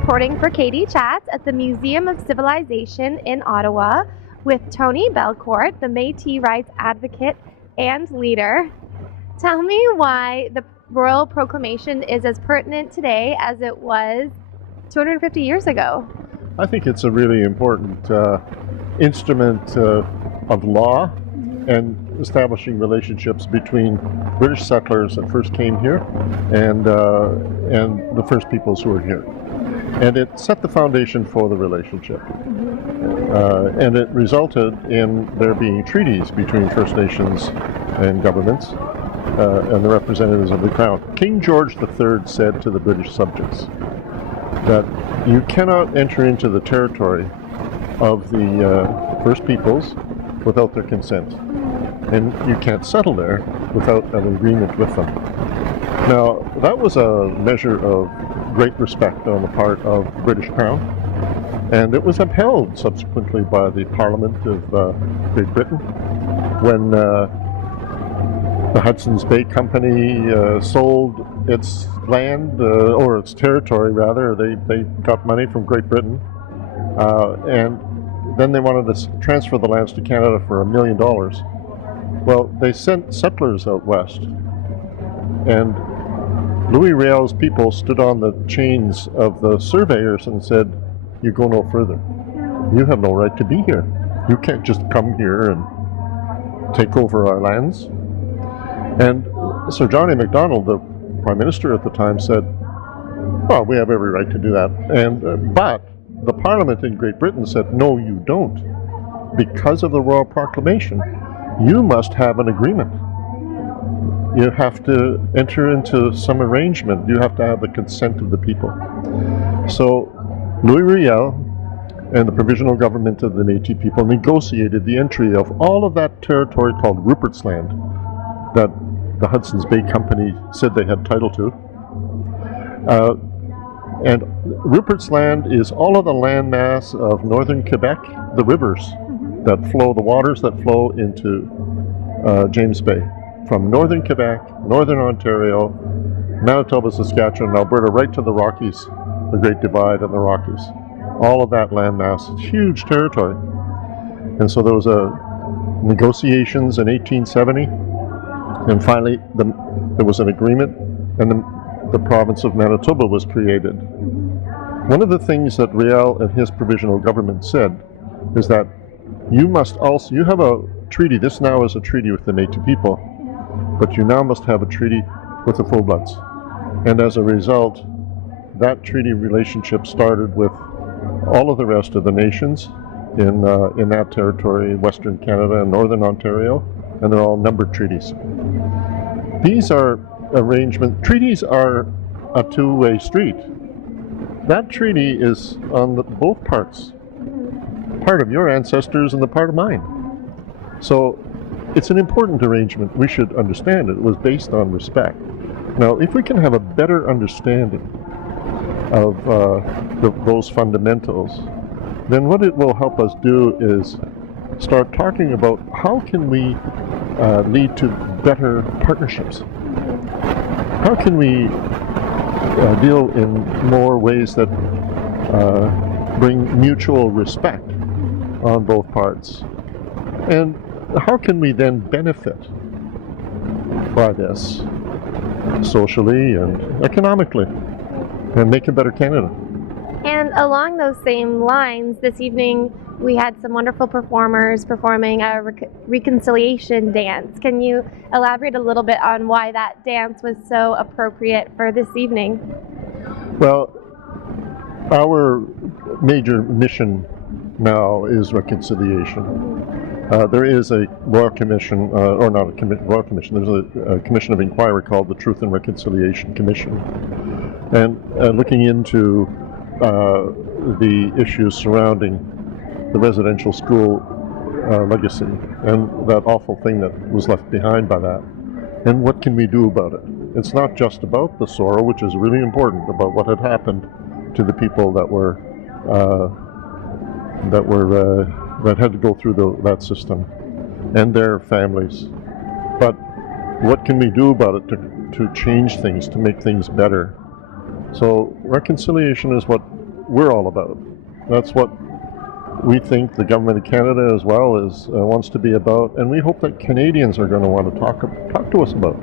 reporting for Katie Chat at the Museum of Civilization in Ottawa with Tony Belcourt, the Métis rights advocate and leader. Tell me why the Royal Proclamation is as pertinent today as it was 250 years ago. I think it's a really important instrument of law and establishing relationships between British settlers that first came here and the first peoples who were here. And it set the foundation for the relationship. And it resulted in there being treaties between First Nations and governments and the representatives of the Crown. King George III said to the British subjects that you cannot enter into the territory of the First Peoples without their consent. And you can't settle there without an agreement with them. Now, that was a measure of great respect on the part of the British Crown, and it was upheld subsequently by the Parliament of Great Britain when the Hudson's Bay Company sold its land, or its territory rather. They got money from Great Britain, and then they wanted to transfer the lands to Canada for $1 million. Well, they sent settlers out west, and Louis Riel's people stood on the chains of the surveyors and said, "You go no further. You have no right to be here. You can't just come here and take over our lands." And Sir John A. Macdonald, the Prime Minister at the time, said, "Well, we have every right to do that." And but the Parliament in Great Britain said, "No, you don't. Because of the Royal Proclamation, you must have an agreement. You have to enter into some arrangement. You have to have the consent of the people." So Louis Riel and the provisional government of the Métis people negotiated the entry of all of that territory called Rupert's Land that the Hudson's Bay Company said they had title to. And Rupert's Land is all of the landmass of northern Quebec, the rivers that flow, the waters that flow into James Bay. From northern Quebec, northern Ontario, Manitoba, Saskatchewan, Alberta, right to the Rockies, the Great Divide and the Rockies. All of that landmass, huge territory. And so there was negotiations in 1870, and finally there was an agreement, and the province of Manitoba was created. One of the things that Riel and his provisional government said is that you have a treaty, this now is a treaty with the Métis people, but you now must have a treaty with the full-bloods. And as a result, that treaty relationship started with all of the rest of the nations in that territory, Western Canada and Northern Ontario, and they're all numbered treaties. These are treaties are a two-way street. That treaty is on both parts, part of your ancestors and the part of mine. So it's an important arrangement. We should understand it. It was based on respect. Now, if we can have a better understanding of those fundamentals, then what it will help us do is start talking about how can we lead to better partnerships. How can we deal in more ways that bring mutual respect on both parts? And how can we then benefit by this socially and economically and make a better Canada? And along those same lines, this evening we had some wonderful performers performing a reconciliation dance. Can you elaborate a little bit on why that dance was so appropriate for this evening? Well, our major mission now is reconciliation. There is a Royal Commission, or not a Royal Commission, there's a Commission of Inquiry called the Truth and Reconciliation Commission. And looking into the issues surrounding the residential school legacy and that awful thing that was left behind by that. And what can we do about it? It's not just about the sorrow, which is really important, about what had happened to the people that had to go through that system and their families. But what can we do about it to change things, to make things better? So reconciliation is what we're all about. That's what we think the government of Canada as well is wants to be about, and we hope that Canadians are going to want to talk to us about.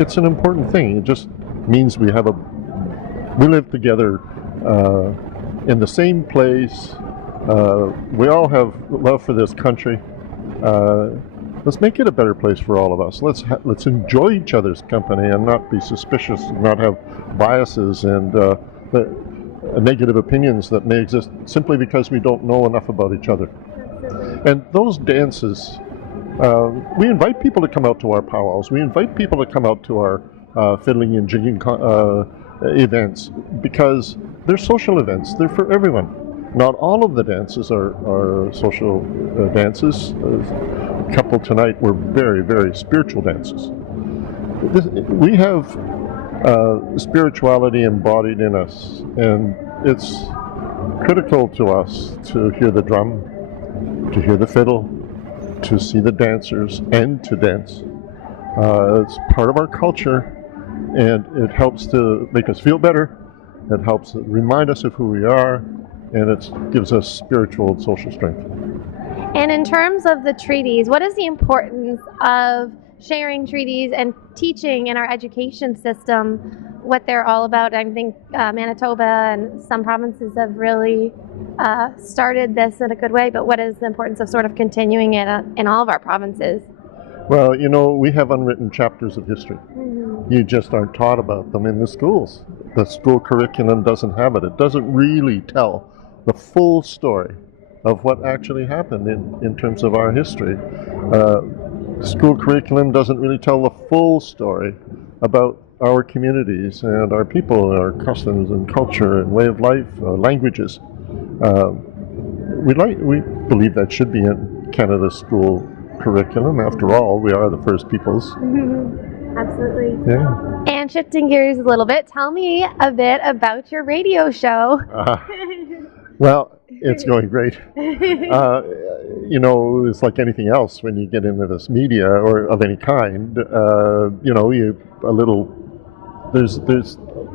It's an important thing. It just means we live together in the same place. We all have love for this country. Let's make it a better place for all of us. Let's enjoy each other's company and not be suspicious, and not have biases and negative opinions that may exist simply because we don't know enough about each other. And those dances, we invite people to come out to our powwows. We invite people to come out to our fiddling and jigging events, because they're social events. They're for everyone. Not all of the dances are social dances. A couple tonight were very, very spiritual dances. We have spirituality embodied in us, and it's critical to us to hear the drum, to hear the fiddle, to see the dancers, and to dance. It's part of our culture, and it helps to make us feel better. It helps remind us of who we are, and it gives us spiritual and social strength. And in terms of the treaties, what is the importance of sharing treaties and teaching in our education system what they're all about? I think Manitoba and some provinces have really started this in a good way, but what is the importance of sort of continuing it in all of our provinces? Well, we have unwritten chapters of history. Mm-hmm. You just aren't taught about them in the schools. The school curriculum doesn't have it. It doesn't really tell the full story of what actually happened in terms of our history. School curriculum doesn't really tell the full story about our communities and our people, our customs and culture and way of life, languages. We believe that should be in Canada's school curriculum. After all, we are the first peoples. Mm-hmm. Absolutely. Yeah. And shifting gears a little bit, tell me a bit about your radio show. Well, it's going great. It's like anything else when you get into this media or of any kind. There's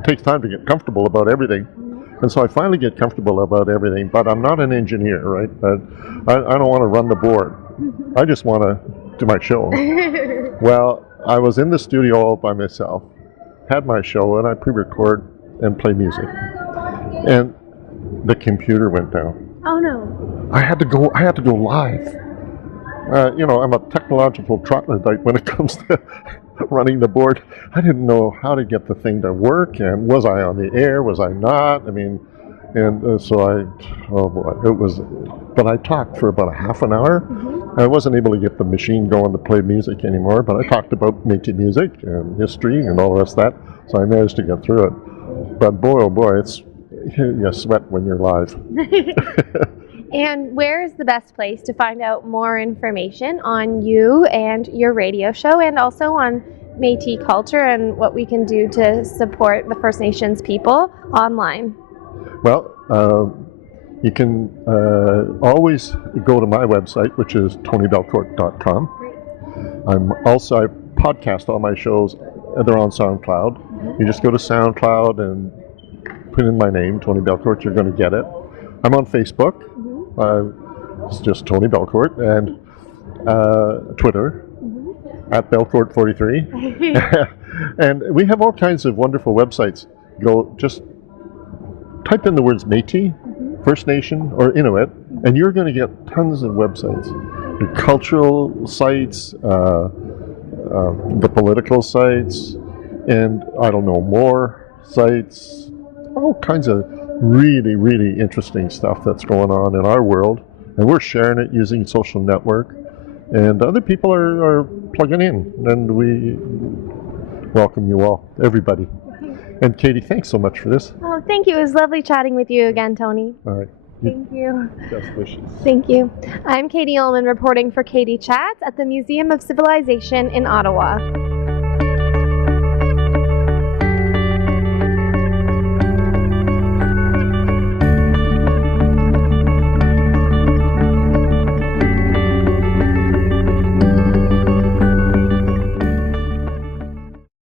takes time to get comfortable about everything, and so I finally get comfortable about everything. But I'm not an engineer, right? I don't want to run the board. I just want to do my show. Well, I was in the studio all by myself, had my show, and I pre-record and play music, and the computer went down. Oh no! I had to go live. I'm a technological troglodyte when it comes to running the board. I didn't know how to get the thing to work, and was I on the air? Was I not? But I talked for about a half an hour. Mm-hmm. I wasn't able to get the machine going to play music anymore, but I talked about Métis music and history and all the rest of that, so I managed to get through it. But boy, oh boy, you sweat when you're live. And where is the best place to find out more information on you and your radio show, and also on Métis culture and what we can do to support the First Nations people online? Well, you can always go to my website, which is tonybelcourt.com. I podcast all my shows. They're on SoundCloud. Mm-hmm. You just go to SoundCloud and put in my name, Tony Belcourt. You're going to get it. I'm on Facebook. Mm-hmm. It's just Tony Belcourt, and Twitter at Belcourt43. And we have all kinds of wonderful websites. Just type in the words Métis, First Nation, or Inuit, and you're going to get tons of websites. The cultural sites, the political sites, and more sites, all kinds of really, really interesting stuff that's going on in our world, and we're sharing it using social network, and other people are plugging in, and we welcome you all, everybody. And Katie, thanks so much for this. Oh, thank you. It was lovely chatting with you again, Tony. All right. Thank you. Best wishes. Thank you. I'm Katie Ullman reporting for Katie Chats at the Museum of Civilization in Ottawa.